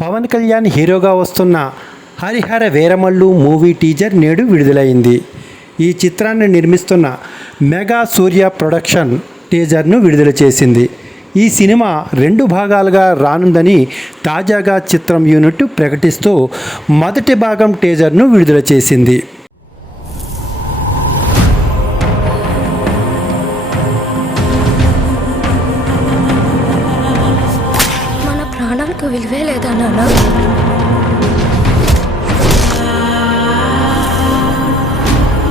పవన్ కళ్యాణ్ హీరోగా వస్తున్న Harihara Veeramallu movie teaser నేడు విడుదలైంది. ఈ చిత్రాన్ని నిర్మిస్తున్న మెగా సూర్య ప్రొడక్షన్ టీజర్ను విడుదల చేసింది. ఈ సినిమా 2 భాగాలుగా రానుందని తాజాగా చిత్రం యూనిట్ ప్రకటిస్తూ మొదటి భాగం టీజర్ను విడుదల చేసింది. మన ప్రాణాలకు విలువే లేదా నాన్న?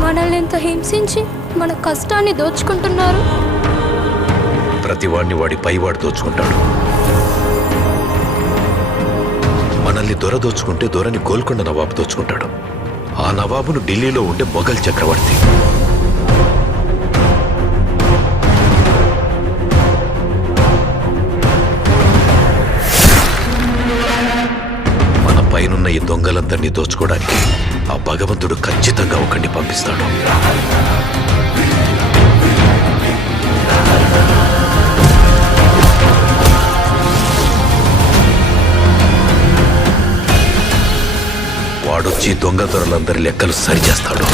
మనల్ని ఎంత హింసించి మన కష్టాన్ని దోచుకుంటున్నారు. ప్రతివాడిని వాడి పైవాడు దోచుకుంటాడు. మనల్ని దొర దోచుకుంటే దొరని గోల్కొండ నవాబు దోచుకుంటాడు. ఆ నవాబును ఢిల్లీలో ఉండే మొఘల్ చక్రవర్తి. మన పైనున్న ఈ దొంగలందరినీ దోచుకోవడానికి ఆ భగవంతుడు ఖచ్చితంగా ఒకరిని పంపిస్తాడు. వాడొచ్చి దొంగ దొరలందరి లెక్కలు సరిచేస్తాడు.